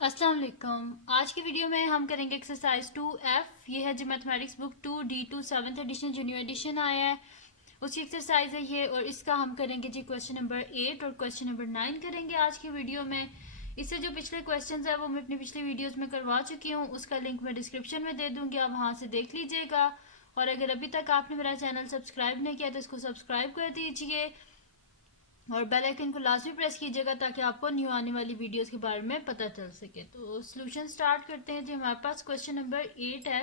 अस्सलाम वालेकुम। आज की वीडियो में हम करेंगे एक्सरसाइज 2F। ये है जो mathematics book 2D2 7th edition junior edition आया है, उसकी एक्सरसाइज है ये। और इसका हम करेंगे जी क्वेश्चन नंबर 8 और क्वेश्चन नंबर 9 करेंगे आज की वीडियो में। इससे जो पिछले क्वेश्चंस है वो मैं अपनी पिछली वीडियोस में करवा चुकी हूँ, उसका लिंक मैं डिस्क्रिप्शन में दे दूँगी, आप वहाँ से देख लीजिएगा। और अगर अभी तक आपने मेरा चैनल सब्सक्राइब नहीं किया तो इसको सब्सक्राइब कर दीजिए और बेल आइकन को लाजमी प्रेस कीजिएगा ताकि आपको न्यू आने वाली वीडियोस के बारे में पता चल सके। तो सॉल्यूशन स्टार्ट करते हैं जी। हमारे पास क्वेश्चन नंबर 8 है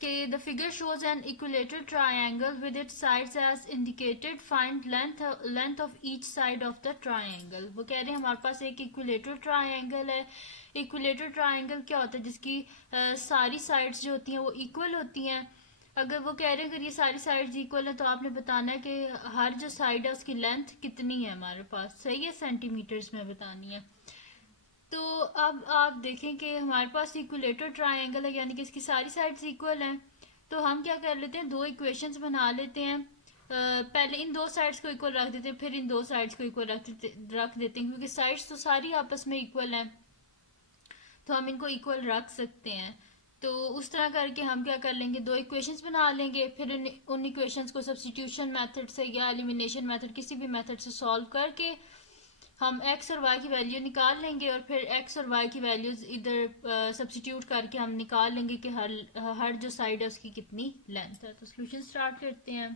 कि the figure shows an equilateral triangle with its sides as indicated, find length of each side of the triangle. वो कह रहे हैं हमारे पास एक इक्विलेटरल ट्रायंगल है। इक्विलेटरल ट्रायंगल क्या होता है? जिसकी सारी साइड्स जो होती हैं वो इक्वल होती हैं। अगर वो कह रहे हैं अगर ये सारी साइड्स इक्वल है तो आपने बताना है कि हर जो साइड है उसकी लेंथ कितनी है हमारे पास, सही है, सेंटीमीटर्स में बतानी है। तो अब आप देखें कि हमारे पास इक्विलेटर ट्रायंगल है, यानी कि इसकी सारी साइड्स इक्वल हैं। तो हम क्या कर लेते हैं, दो इक्वेशंस बना लेते हैं। पहले इन दो साइड्स को इक्वल रख देते हैं, फिर इन दो साइड्स को इक्वल रख देते हैं, क्योंकि साइड्स तो सारी आपस में इक्वल हैं तो हम इनको इक्वल रख सकते हैं। तो उस तरह करके हम क्या कर लेंगे, दो इक्वेशंस बना लेंगे, फिर उन इक्वेशंस को सब्स्टिट्यूशन मेथड से या एलिमिनेशन मेथड किसी भी मेथड से सॉल्व करके हम एक्स और वाई की वैल्यू निकाल लेंगे और फिर एक्स और वाई की वैल्यूज इधर सब्स्टिट्यूट करके हम निकाल लेंगे कि हर हर जो साइड है उसकी कितनी लेंथ है। तो सोल्यूशन स्टार्ट करते हैं।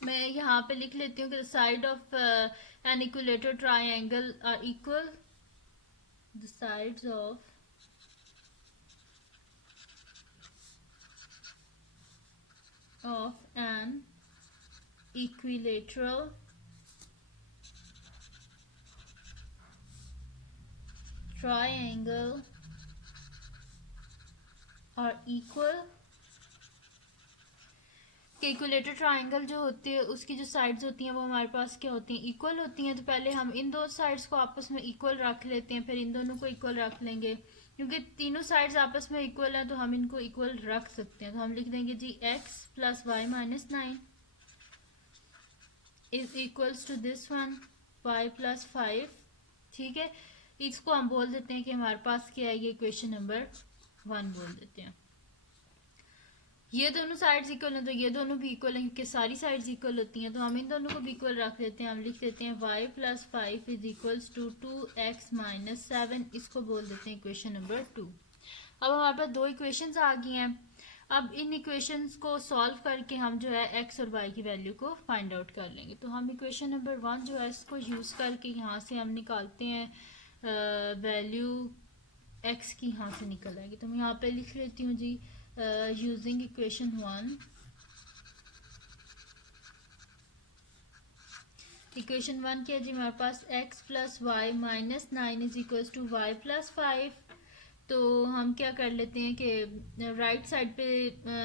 मैं यहाँ पे लिख लेती हूँ कि side of an equilateral triangle are equal, the sides of an equilateral triangle are equal। Equilateral triangle जो होती है उसकी जो साइड्स होती हैं वो हमारे पास क्या होती हैं, इक्वल होती हैं। तो पहले हम इन दो साइड्स को आपस में इक्वल रख लेते हैं, फिर इन दोनों को इक्वल रख लेंगे। क्योंकि तीनों साइड्स आपस में इक्वल हैं तो हम इनको इक्वल रख सकते हैं। तो हम लिख देंगे जी x plus y minus 9 is equals to this one y plus 5। ठीक है, इसको हम बोल देते हैं कि हमारे पास क्या है, ये इक्वेशन नंबर 1 बोल देते हैं। ये दोनों साइड्स इक्वल हैं तो ये दोनों भी इक्वल हैं, क्योंकि सारी साइड्स इक्वल होती हैं। तो हम इन दोनों को भी इक्वल रख देते हैं। हम लिख देते हैं y plus 5 is equals to 2x minus 7। इसको बोल देते हैं इक्वेशन नंबर 2। अब हमारे पास दो इक्वेशंस आ गई हैं। अब इन इक्वेशंस को सॉल्व करके हम जो है x और y की वैल्यू को फाइंड आउट कर लेंगे। तो हम इक्वेशन नंबर 1 जो है इसको यूज़ करके यहाँ से हम निकालते हैं वैल्यू x की, यहाँ से निकल आएगी। तो मैं यहाँ पे लिख लेती हूँ जी यूजिंग इक्वेशन 1। इक्वेशन 1 क्या है जी हमारे पास, x plus y minus 9 is equals to y plus 5। तो हम क्या कर लेते हैं कि राइट साइड पे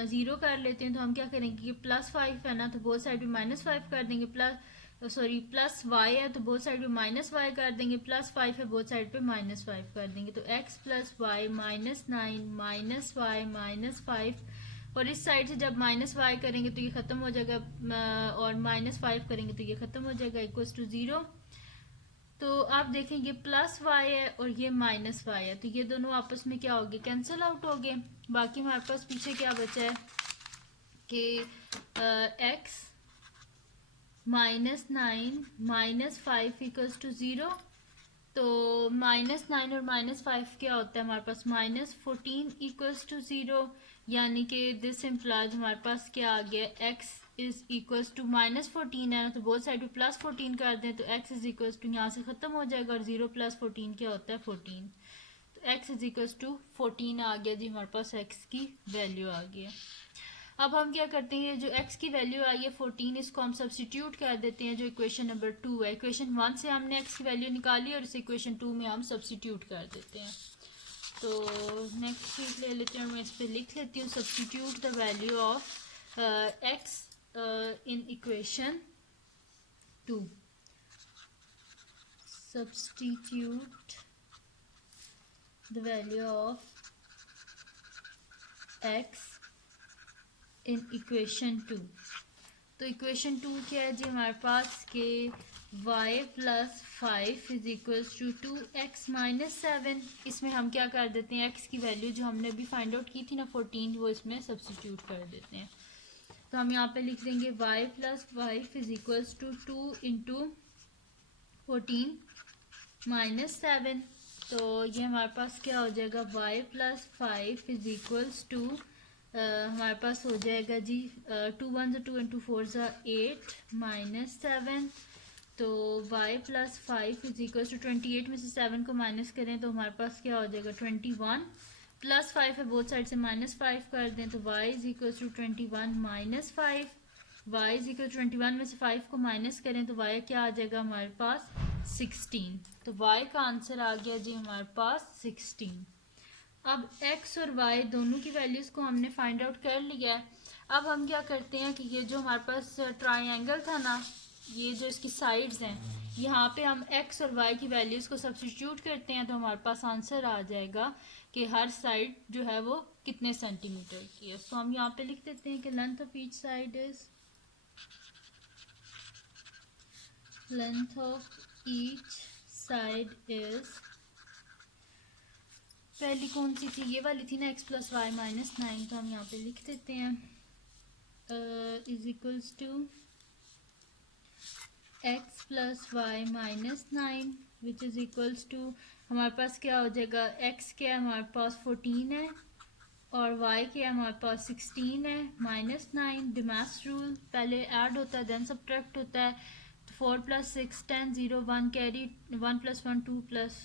ज़ीरो कर लेते हैं। तो हम क्या करेंगे कि प्लस 5 है ना, तो बोथ साइड पे माइनस 5 कर देंगे। प्लस वाई है तो बोथ साइड पे माइनस वाई कर देंगे। प्लस 5 है, बोथ साइड पे माइनस 5 कर देंगे। तो x plus y minus 9 minus y minus 5। और इस साइड से जब माइनस वाई करेंगे तो ये खत्म हो जाएगा और माइनस 5 करेंगे तो ये खत्म हो जाएगा, इक्वल्स टू 0। तो आप देखेंगे प्लस वाई है और ये माइनस वाई है, तो ये दोनों आपस में क्या हो गए, कैंसिल आउट हो गए। बाकी हमारे पास पीछे क्या बचा है कि x minus 9 minus 5 equals to 0। तो माइनस 9 और माइनस 5 क्या होता है हमारे पास, -14 इक्वल्स टू 0। यानी कि दिस इम्प्लाइज हमारे पास क्या आ गया, x इज इक्वल्स टू -14 है ना, तो बोथ साइड पे +14 कर दें तो x इज इक्वल्स टू यहाँ से ख़त्म हो जाएगा और 0 + 14 क्या होता है 14। तो x इज इक्वल्स टू 14 आ गया जी, हमारे पास x की वैल्यू आ गई है। अब हम क्या करते हैं, जो x की वैल्यू आई है 14, इसको हम सब्स्टिट्यूट कर देते हैं जो इक्वेशन नंबर 2 है। इक्वेशन 1 से हमने x की वैल्यू निकाली और इस इक्वेशन 2 में हम सब्स्टिट्यूट कर देते हैं। तो नेक्स्ट शीट ले लेते हैं, मैं इस पर लिख लेती हूँ substitute the value of x in equation 2। Substitute the value of x in equation 2। तो इक्वेशन 2 क्या है जी हमारे पास के y plus 5 is equals to 2x minus 7। इसमें हम क्या कर देते हैं, x की वैल्यू जो हमने अभी फाइंड आउट की थी ना 14, वो इसमें सब्स्टिट्यूट कर देते हैं। तो हम यहाँ पे लिख देंगे y plus 5 is equals to 2 into 14 minus 7। तो ये हमारे पास क्या हो जाएगा, y plus 5 is equals to हमारे पास हो जाएगा जी 2 1 2 इंटू 4 8 माइनस 7। तो y plus 5 is equals to 28 में से 7 को माइनस करें तो हमारे पास क्या हो जाएगा 21 प्लस 5 है, बोथ साइड से -5 कर दें तो y is equals to 21 minus 5। y is equal 21 में से 5 को माइनस करें तो y क्या आ जाएगा हमारे पास 16। तो y का आंसर आ गया जी हमारे पास 16। अब x और y दोनों की वैल्यूज़ को हमने फाइंड आउट कर लिया है। अब हम क्या करते हैं कि ये जो हमारे पास ट्राइंगल था ना, ये जो इसकी साइड्स हैं, यहाँ पे हम x और y की वैल्यूज़ को सब्स्टिट्यूट करते हैं तो हमारे पास आंसर आ जाएगा कि हर साइड जो है वो कितने सेंटीमीटर की है। तो हम यहाँ पे लिख देते हैं कि length of each side is पहली कौन सी थी, ये वाली थी ना, x प्लस वाई माइनस 9। तो हम यहाँ पे लिख देते हैं is equals to x plus y minus 9 which is equals to हमारे पास क्या हो जाएगा, x क्या है हमारे पास 14 है और y क्या है हमारे पास 16 है माइनस 9। डिमास रूल, पहले ऐड होता है देन सब्ट्रैक्ट होता है। तो 4 plus 6 10 0 1 carry 1 plus 1 2 plus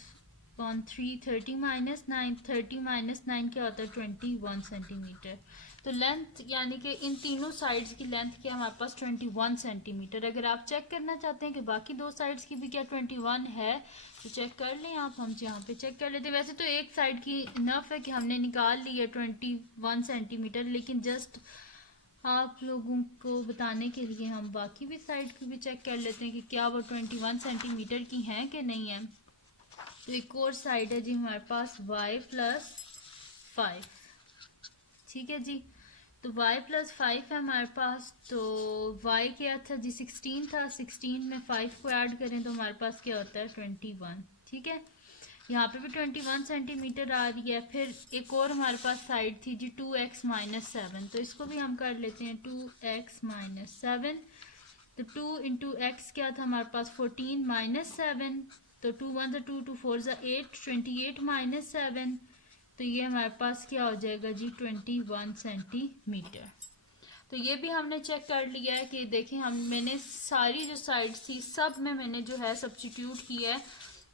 1 3 30 minus 9। 30 minus 9 क्या होता है 21 सेंटीमीटर। तो लेंथ यानी कि इन तीनों साइड्स की लेंथ क्या हमारे पास 21 सेंटीमीटर। अगर आप चेक करना चाहते हैं कि बाकी दो साइड्स की भी क्या 21 है तो चेक कर लें आप, हम यहाँ पे चेक कर लेते हैं। वैसे तो एक साइड की इनफ है कि हमने निकाल ली है 21 सेंटीमीटर, लेकिन जस्ट आप लोगों को बताने के लिए हम बाकी भी साइड की भी चेक कर लेते हैं कि क्या वो 21 सेंटीमीटर की हैं कि नहीं है। तो एक और साइड है जी हमारे पास y प्लस 5, ठीक है जी। तो y प्लस 5 है हमारे पास। तो y क्या था जी 16 था, 16 में 5 को ऐड करें तो हमारे पास क्या होता है 21, ठीक है। यहाँ पे भी 21 सेंटीमीटर आ रही है। फिर एक और हमारे पास साइड थी जी 2x माइनस 7, तो इसको भी हम कर लेते हैं 2x माइनस 7। तो 2 इंटू एक्स क्या था हमारे पास 14 माइनस 7। तो 2 1 2 2 4 8 28 माइनस 7। तो ये हमारे पास क्या हो जाएगा जी 21 सेंटीमीटर। तो ये भी हमने चेक कर लिया है कि देखें मैंने सारी जो साइड्स थी सब में मैंने जो है सब्स्टिट्यूट किया है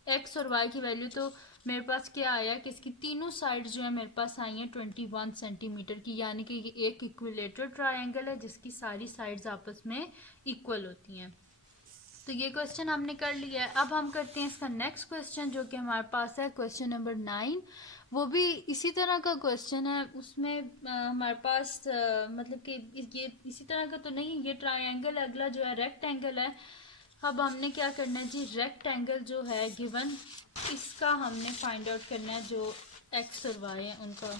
एक्स और वाई की वैल्यू। तो मेरे पास क्या आया कि इसकी तीनों साइड्स जो है मेरे पास आई हैं 21 सेंटीमीटर की, यानी कि ये एक इक्विलेटरल ट्रायंगल है जिसकी सारी साइड्स आपस में इक्वल होती हैं। तो ये क्वेश्चन हमने कर लिया है। अब हम करते हैं इसका नेक्स्ट क्वेश्चन जो कि हमारे पास है क्वेश्चन नंबर 9। वो भी इसी तरह का क्वेश्चन है। उसमें हमारे पास मतलब कि ये इसी तरह का तो नहीं, ये ट्रायंगल अगला जो है रेक्टेंगल है। अब हमने क्या करना है जी, रेक्टेंगल जो है गिवन इसका हमने फाइंड आउट करना है जो एक्स और वाई है उनका।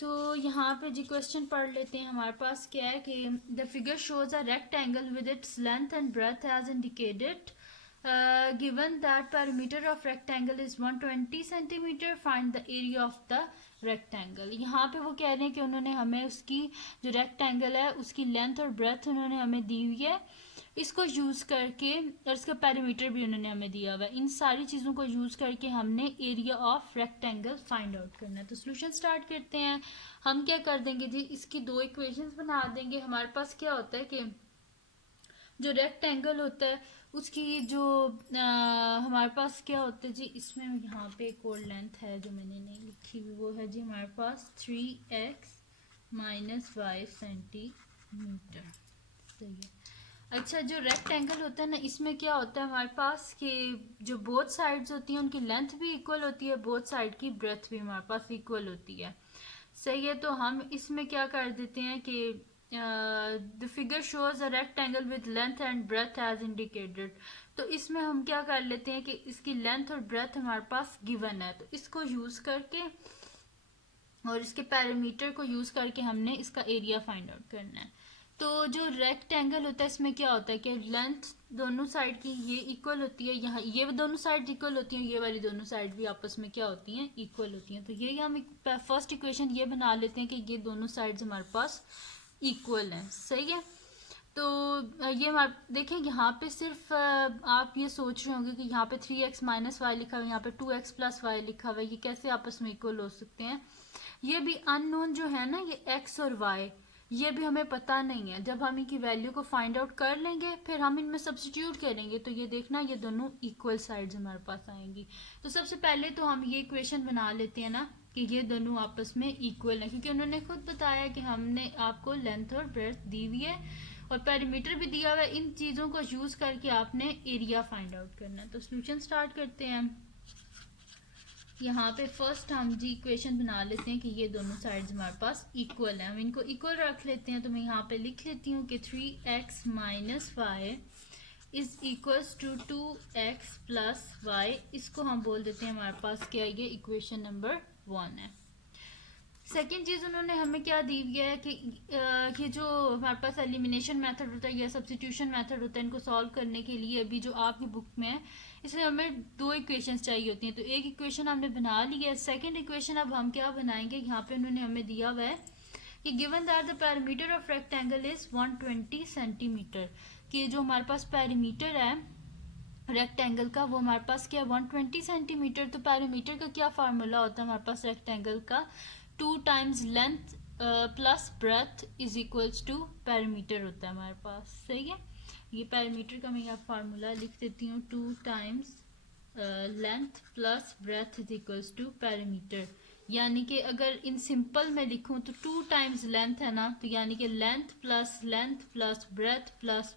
तो यहाँ पे जी क्वेश्चन पढ़ लेते हैं। हमारे पास क्या है कि the figure shows a rectangle with its length and breadth as indicated given that perimeter of rectangle is 120 centimetre, find the area of the rectangle. यहाँ पे वो कह रहे हैं कि उन्होंने हमें उसकी जो रेक्टेंगल है उसकी लेंथ और ब्रेथ उन्होंने हमें दी हुई है, इसको यूज़ करके, और इसका पैरामीटर भी उन्होंने हमें दिया हुआ है। इन सारी चीज़ों को यूज़ करके हमने area of rectangle find out करना है। तो सोल्यूशन स्टार्ट करते हैं। हम क्या कर देंगे जी, इसकी दो इक्वेशंस बना देंगे। हमारे पास क्या होता है कि जो रेक्टेंगल होता है उसकी जो हमारे पास क्या होता है जी, इसमें यहाँ पे एक और लेंथ है जो मैंने नहीं लिखी हुई, वो है जी हमारे पास 3x माइनस 5 सेंटीमीटर, सही है। अच्छा, जो रेक्टेंगल होता है ना, इसमें क्या होता है हमारे पास कि जो बोथ साइड्स होती हैं उनकी लेंथ भी इक्वल होती है, बोथ साइड की ब्रेथ भी हमारे पास इक्वल होती है, सही है। तो हम इसमें क्या कर देते हैं कि the figure shows a rectangle with length and breadth as indicated. तो इसमें हम क्या कर लेते हैं कि इसकी लेंथ और ब्रेथ हमारे पास गिवन है, तो इसको यूज़ करके और इसके पैरामीटर को यूज़ करके हमने इसका एरिया फाइंड आउट करना है। तो जो रेक्टेंगल होता है इसमें क्या होता है कि लेंथ दोनों साइड की ये इक्वल होती है, यहाँ ये दोनों साइड इक्वल होती हैं, ये वाली दोनों साइड भी आपस में क्या होती हैं, इक्वल होती हैं। तो ये हम फर्स्ट इक्वेशन ये बना लेते हैं कि ये दोनों साइड्स हमारे पास इक्वल हैं। सही है। तो ये हमारे देखें यहाँ पे सिर्फ आप ये सोच रहे होंगे कि यहाँ पे 3x माइनस वाई लिखा हुआ है, यहाँ पे 2x प्लस वाई लिखा हुआ है, ये कैसे आपस में इक्वल हो सकते हैं। ये भी अननोन जो है ना, ये x और y, ये भी हमें पता नहीं है। जब हम इनकी वैल्यू को फाइंड आउट कर लेंगे फिर हम इनमें सब्स्टिट्यूट करेंगे तो ये देखना ये दोनों इक्वल साइड्स हमारे पास आएंगी। तो सबसे पहले तो हम ये इक्वेशन बना लेते हैं ना कि ये दोनों आपस में इक्वल है, क्योंकि उन्होंने खुद बताया कि हमने आपको लेंथ और ब्रेड्थ दी हुई है और पेरीमीटर भी दिया हुआ है। इन चीज़ों को यूज़ करके आपने एरिया फाइंड आउट करना है। तो सोल्यूशन स्टार्ट करते हैं। यहाँ पे फर्स्ट हम जी इक्वेशन बना लेते हैं कि ये दोनों साइड्स हमारे पास इक्वल है। हम इनको इक्वल रख लेते हैं। तो मैं यहाँ पे लिख लेती हूँ कि 3x minus y is equals to 2x plus y. इसको हम बोल देते हैं हमारे पास क्या, ये इक्वेशन नंबर 1 है। सेकेंड चीज़ उन्होंने हमें क्या दी हुई है कि ये जो हमारे पास एलिमिनेशन मेथड होता है या सब्स्टिट्यूशन मेथड होता है, इनको सॉल्व करने के लिए अभी जो आपकी बुक में है इसमें हमें 2 इक्वेशंस चाहिए होती हैं। तो एक इक्वेशन हमने बना ली है। सेकंड इक्वेशन अब हम क्या बनाएंगे, यहाँ पे उन्होंने हमें दिया हुआ है कि given that the perimeter of rectangle is 120 centimetre, कि जो हमारे पास पेरीमीटर है रेक्टेंगल का वो हमारे पास क्या है, 120 सेंटीमीटर। तो पेरीमीटर का क्या फार्मूला होता है हमारे पास रेक्टेंगल का, 2 times length plus breadth is equals to perimeter होता है हमारे पास। सही है। ये पेरीमीटर का मैं यहाँ फार्मूला लिख देती हूँ, 2 times length plus breadth is equals to perimeter. यानी कि अगर इन सिंपल में लिखूँ तो 2 टाइम्स लेंथ है ना, तो यानी कि length plus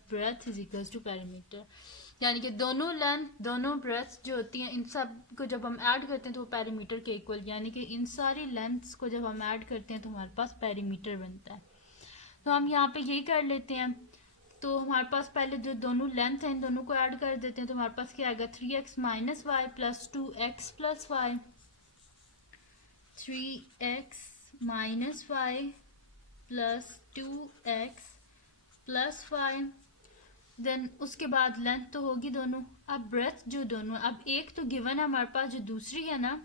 breadth is equals to perimeter. यानी कि दोनों लेंथ दोनों ब्रेथ्स जो होती हैं इन सब को जब हम ऐड करते हैं तो वो पेरीमीटर के इक्वल, यानी कि इन सारी लेंथ्स को जब हम ऐड करते हैं तो हमारे पास पेरीमीटर बनता है। तो हम यहाँ पे यही कर लेते हैं। तो हमारे पास पहले जो दोनों लेंथ हैं इन दोनों को ऐड कर देते हैं। तो हमारे पास क्या आएगा, 3x minus y plus 2x plus y, 3x minus y plus 2x plus y. Then उसके बाद लेंथ तो होगी दोनों। अब ब्रेथ जो दोनों, अब एक तो गिवन है हमारे पास, जो दूसरी है ना,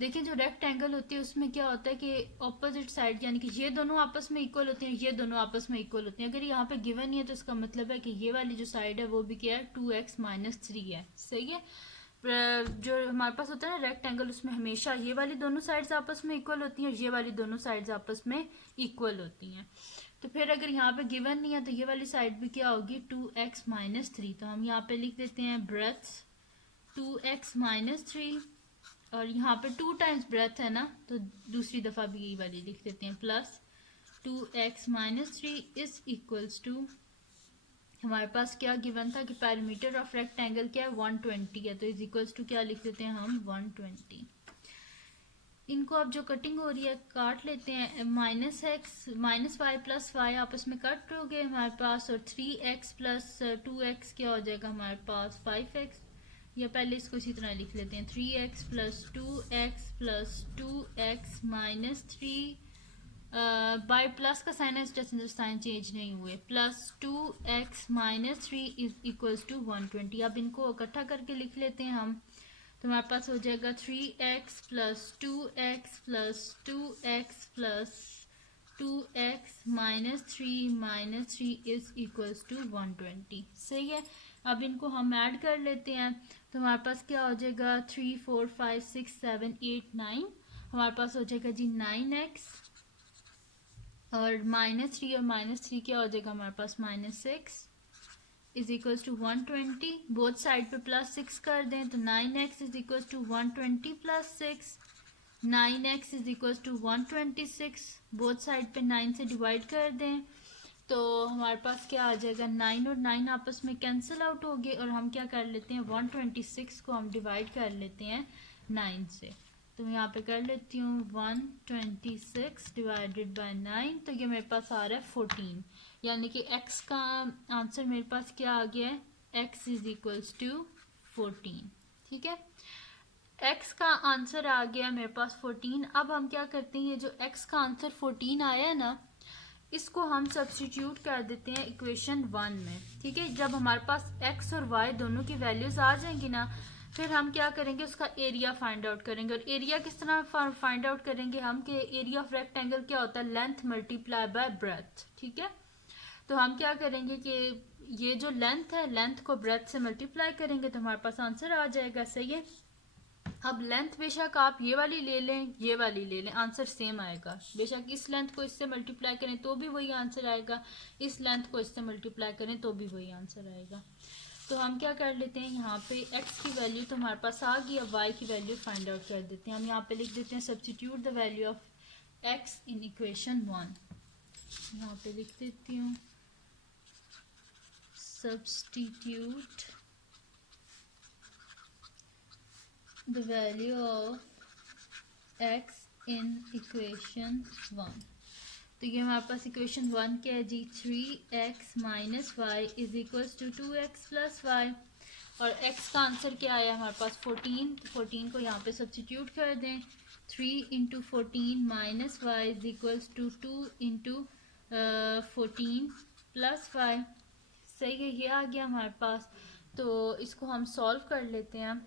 देखिए जो रेक्टेंगल होती है उसमें क्या होता है कि ऑपोजिट साइड, यानी कि ये दोनों आपस में इक्वल होती हैं, ये दोनों आपस में इक्वल होती हैं। अगर यहाँ पे गिवन नहीं है तो इसका मतलब है कि ये वाली जो साइड है वो भी क्या है, 2x माइनस 3 है। सही है। जो हमारे पास होता है ना रेक्टेंगल, उसमें हमेशा ये वाली दोनों साइड्स आपस में इक्वल होती हैं और ये वाली दोनों साइड्स आपस में इक्वल होती हैं। तो फिर अगर यहाँ पे गिवन नहीं है तो ये वाली साइड भी क्या होगी, 2x माइनस 3। तो हम यहाँ पे लिख देते हैं ब्रेथ 2x माइनस 3, और यहाँ पे 2 टाइम्स ब्रेथ है ना, तो दूसरी दफ़ा भी यही वाली लिख देते हैं, plus 2x minus 3 is equals to, हमारे पास क्या गिवन था कि पेरीमीटर ऑफ रेक्टेंगल क्या है, 120 है। तो इज इक्वल्स टू क्या लिख देते हैं हम, 120। इनको अब जो कटिंग हो रही है काट लेते हैं। माइनस वाई प्लस वाई आपस में कट हो गए हमारे पास, और 3x प्लस 2x क्या हो जाएगा हमारे पास 5x। या पहले इसको इसी तरह लिख लेते हैं, 3x plus 2x minus 3 by plus का साइन है, साइन चेंज नहीं हुए, plus 2x minus 3 is equals to 120। अब इनको इकट्ठा करके लिख लेते हैं हम। तो हमारे पास हो जाएगा 3x plus 2x plus 2x plus 2x minus 3 is equals to 120। सही है। अब इनको हम ऐड कर लेते हैं। तो हमारे पास क्या हो जाएगा, 3 4 5 6 7 8 9, हमारे पास हो जाएगा जी 9x, और माइनस थ्री क्या हो जाएगा हमारे पास -6 is equals to 120। Both side पे प्लस 6 कर दें तो 9x is equals to 120 plus 6, 9x is equals to 126। Both side पे 9 से डिवाइड कर दें तो हमारे पास क्या आ जाएगा, 9 और 9 आपस में कैंसिल आउट हो गए, और हम क्या कर लेते हैं, 126 को हम डिवाइड कर लेते हैं 9 से। तो मैं यहाँ पे कर लेती हूँ 126 डिवाइडेड बाय 9, तो ये मेरे पास आ रहा है 14। यानी कि x का आंसर मेरे पास क्या आ गया है, x इज इक्वल्स टू 14। ठीक है, x का आंसर आ गया मेरे पास 14। अब हम क्या करते हैं, ये जो x का आंसर 14 आया है ना, इसको हम सब्स्टिट्यूट कर देते हैं इक्वेशन 1 में, ठीक है। जब हमारे पास x और y दोनों की वैल्यूज आ जाएंगी ना, फिर हम क्या करेंगे, उसका एरिया फाइंड आउट करेंगे। और एरिया किस तरह फाइंड आउट करेंगे हम, कि एरिया ऑफ रेक्टेंगल क्या होता है, लेंथ मल्टीप्लाई बाय ब्रेथ, ठीक है। तो हम क्या करेंगे कि ये जो लेंथ है, लेंथ को ब्रेथ से मल्टीप्लाई करेंगे तो हमारे पास आंसर आ जाएगा, सही है। अब लेंथ बेशक आप ये वाली ले लें, ये वाली ले लें, आंसर सेम आएगा। बेशक इस लेंथ को इससे मल्टीप्लाई करें तो भी वही आंसर आएगा, इस लेंथ को इससे मल्टीप्लाई करें तो भी वही आंसर आएगा। तो हम क्या कर लेते हैं, यहाँ पे x की वैल्यू तो हमारे पास आ गई, अब y की वैल्यू फाइंड आउट कर देते हैं। हम यहाँ पे लिख देते हैं substitute the value of x in equation 1। यहाँ पे लिख देती हूँ substitute the value of x in equation 1। तो ये हमारे पास इक्वेशन 1 क्या है जी, 3x minus y is equals to 2x plus y. और x का आंसर क्या आया हमारे पास 14, तो 14 को यहाँ पे सब्स्टिट्यूट कर दें। 3 into 14 minus y is equals to 2 into 14 plus y, सही है, ये आ गया हमारे पास। तो इसको हम सॉल्व कर लेते हैं।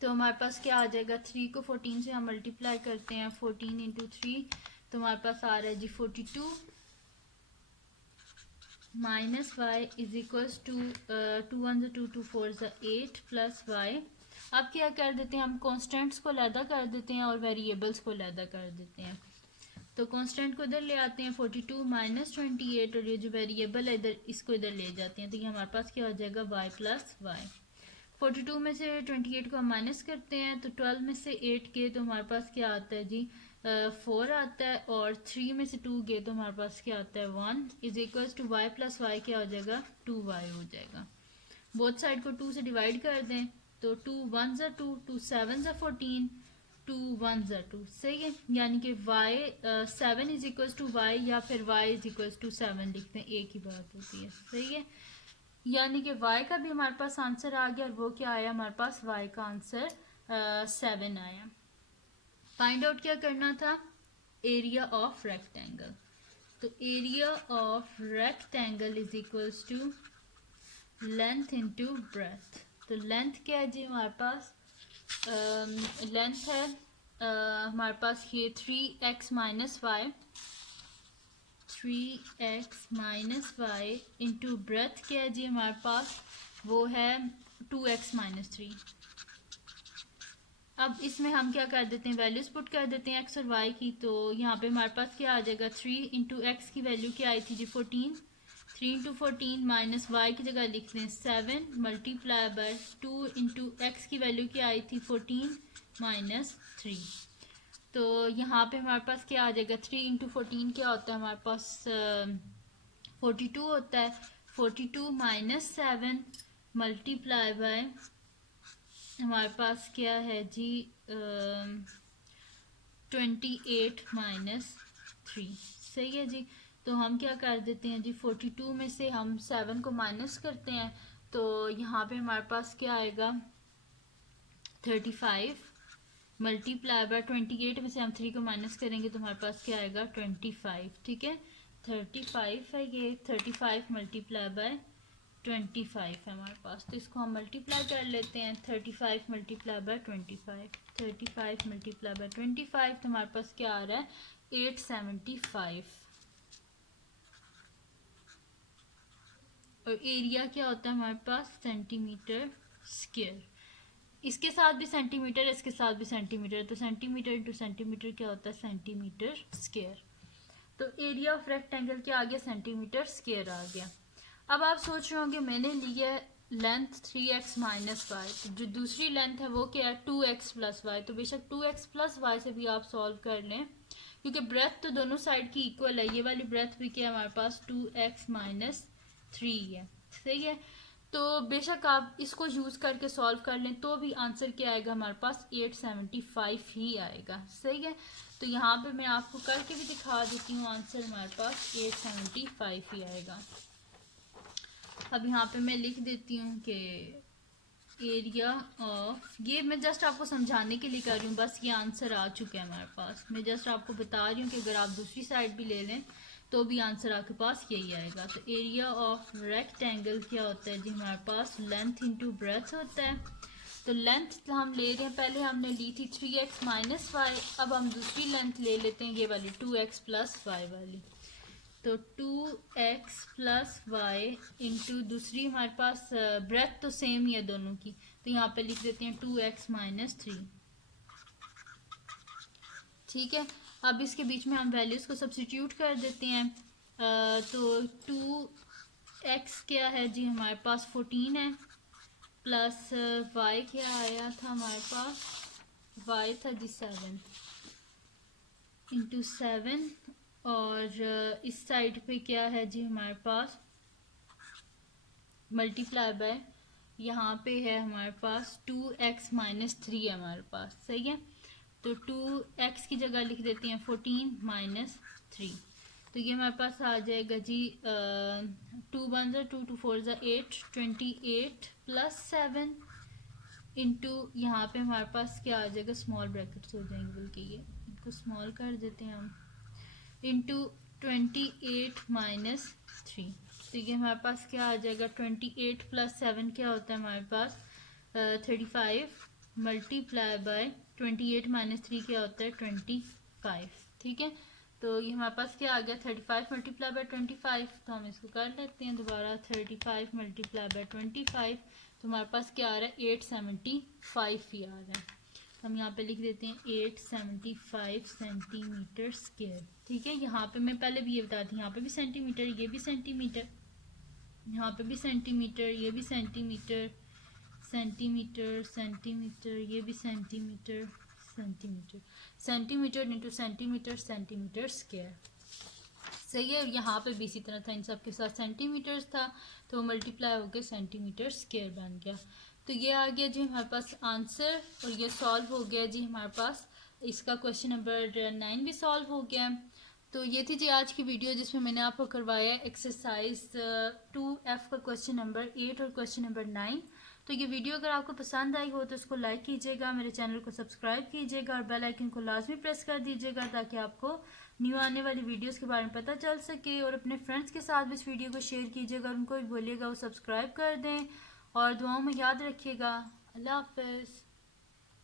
तो हमारे पास क्या आ जाएगा, 3 को 14 से हम मल्टीप्लाई करते हैं, 14 इंटू 3, तो हमारे पास आ रहा है जी 42 minus y is equals to 2 1 2 2 4 8 plus y. अब क्या कर देते हैं, हम कॉन्स्टेंट्स को अलहदा कर देते हैं और वेरिएबल्स को अलहदा कर देते हैं। तो कांस्टेंट को इधर ले आते हैं 42 माइनस 28, और ये जो वेरिएबल है इधर, इसको इधर ले जाते हैं। तो ये हमारे पास क्या हो जाएगा, y प्लस वाई। 42 में से 28 को हम माइनस करते हैं, तो 12 में से 8 के तो हमारे पास क्या आता है जी 4 आता है, और 3 में से 2 के तो हमारे पास क्या आता है 1 is equals to y plus y क्या हो जाएगा 2y हो जाएगा। बोथ साइड को 2 से डिवाइड कर दें, तो 2 1 ज़ा 2, 2 7 ज़ा 14, 2 1 ज़ा 2, सही है। यानी कि y 7 is equals to y, या फिर y इज इक्वल्स टू 7 लिखते हैं, एक ही बात होती है, सही है। यानी कि y का भी हमारे पास आंसर आ गया, और वो क्या आया हमारे पास, y का आंसर 7 आया। फाइंड आउट क्या करना था, एरिया ऑफ रेक्टेंगल। तो area of rectangle is equals to length into breadth. तो लेंथ क्या है जी हमारे पास, लेंथ है हमारे पास ये 3x minus y, 3x minus y into breadth क्या है जी हमारे पास, वो है 2x माइनस 3। अब इसमें हम क्या कर देते हैं, वैल्यूज पुट कर देते हैं x और y की। तो यहाँ पे हमारे पास क्या आ जाएगा, 3 इंटू एक्स की वैल्यू क्या आई थी जी 14, 3 इंटू 14 माइनस वाई की जगह लिख लें 7 मल्टीप्लाई बाय 2 इंटू एक्स की वैल्यू क्या आई थी 14 माइनस 3। तो यहाँ पे हमारे पास क्या आ जाएगा, 3 इंटू 14 क्या होता है हमारे पास 42 होता है। 42 माइनस 7 मल्टीप्लाई बाय हमारे पास क्या है जी 28 माइनस 3, सही है जी। तो हम क्या कर देते हैं जी 42 में से हम 7 को माइनस करते हैं, तो यहाँ पे हमारे पास क्या आएगा 35 मल्टीप्लाई बाय 28 में से हम 3 को माइनस करेंगे तो हमारे पास क्या आएगा 25, ठीक है। 35 है ये, 35 मल्टीप्लाई बाय 25 है हमारे पास। तो इसको हम मल्टीप्लाई कर लेते हैं, 35 मल्टीप्लाई बाय 25, 35 मल्टीप्लाई बाय 25, तो हमारे पास क्या आ रहा है 875। और एरिया क्या होता है हमारे पास सेंटीमीटर स्क्वायर। इसके साथ भी सेंटीमीटर, इसके साथ भी सेंटीमीटर, तो सेंटीमीटर इंटू सेंटीमीटर क्या होता है सेंटीमीटर स्क्वायर। तो एरिया ऑफ रेक्टेंगल क्या आ गया, सेंटीमीटर स्क्वायर आ गया। अब आप सोच रहे होंगे मैंने लिया लेंथ 3x माइनस वाई, तो जो दूसरी लेंथ है वो क्या है 2x प्लस वाई। तो बेशक 2x प्लस वाई से भी आप सॉल्व कर लें, क्योंकि ब्रेथ तो दोनों साइड की इक्वल है। ये वाली ब्रेथ भी क्या है हमारे पास 2x माइनस 3 है, सही है। तो बेशक आप इसको यूज़ करके सॉल्व कर लें तो भी आंसर क्या आएगा हमारे पास 875 ही आएगा, सही है। तो यहाँ पे मैं आपको करके भी दिखा देती हूँ, आंसर हमारे पास 875 ही आएगा। अब यहाँ पे मैं लिख देती हूँ कि एरिया ऑफ, ये मैं जस्ट आपको समझाने के लिए कर रही हूँ, बस ये आंसर आ चुका है हमारे पास। मैं जस्ट आपको बता रही हूँ कि अगर आप दूसरी साइड भी ले लें तो भी आंसर आपके पास यही आएगा। तो एरिया ऑफ रेक्टेंगल क्या होता है जी, हमारे पास लेंथ इंटू ब्रेथ होता है। तो लेंथ हम ले रहे हैं, पहले हमने ली थी 3x माइनस वाई, अब हम दूसरी लेंथ ले लेते हैं ये वाली 2x प्लस वाई वाली। तो 2x प्लस वाई इंटू दूसरी हमारे पास ब्रेथ तो सेम ही है दोनों की, तो यहाँ पे लिख देते हैं 2x माइनस 3। ठीक है, अब इसके बीच में हम वैल्यूज़ को सब्स्टिट्यूट कर देते हैं। तो 2x क्या है जी हमारे पास 14 है, प्लस y क्या आया था हमारे पास, y था जी 7 इंटू 7, और इस साइड पे क्या है जी हमारे पास मल्टीप्लाई बाय, यहाँ पे है हमारे पास 2x माइनस 3 है हमारे पास, सही है। तो 2x की जगह लिख देते हैं 14 माइनस 3, तो ये हमारे पास आ जाएगा जी 2 1 2 2 4 8 28 प्लस 7 इंटू यहाँ पे हमारे पास क्या आ जाएगा, स्मॉल ब्रैकेट्स हो जाएंगे, बल्कि ये इनको स्मॉल कर देते हैं हम, इंटू 28 माइनस 3। तो ये हमारे पास क्या आ जाएगा, 28 प्लस 7 क्या होता है हमारे पास 35 मल्टीप्लाई बाय 28 माइनस 3 क्या होता है 25। ठीक है, तो ये हमारे पास क्या आ गया 35 मल्टीप्लाई बाय 25, तो हम इसको कर लेते हैं दोबारा 35 मल्टीप्लाई बाय 25, तो हमारे पास क्या आ रहा है 875 ही आ रहा है। हम यहाँ पे लिख देते हैं 875 सेंटीमीटर स्क्वायर। ठीक है, यहाँ पे मैं पहले भी ये बता दी, यहाँ पे भी सेंटीमीटर, ये भी सेंटीमीटर, यहाँ पे भी सेंटीमीटर, ये भी सेंटीमीटर, सेंटीमीटर सेंटीमीटर, ये भी centimetre centimetre, centimetre into centimetre centimetre square, सही है। यहाँ पे भी इसी तरह था, इन सब के साथ सेंटीमीटर्स था तो मल्टीप्लाई होकर सेंटीमीटर स्क्वायर बन गया। तो ये आ गया जी हमारे पास आंसर, और ये सॉल्व हो गया जी हमारे पास, इसका क्वेश्चन नंबर 9 भी सॉल्व हो गया। तो ये थी जी आज की वीडियो जिसमें मैंने आपको करवाया एक्सरसाइज 2F का क्वेश्चन नंबर 8 और क्वेश्चन नंबर 9। तो ये वीडियो अगर आपको पसंद आई हो तो इसको लाइक कीजिएगा, मेरे चैनल को सब्सक्राइब कीजिएगा और बेल आइकन को लाजमी प्रेस कर दीजिएगा ताकि आपको न्यू आने वाली वीडियोस के बारे में पता चल सके। और अपने फ्रेंड्स के साथ भी इस वीडियो को शेयर कीजिएगा और उनको भी बोलिएगा वो सब्सक्राइब कर दें, और दुआओं में याद रखिएगा। अल्लाह हाफ़िज़।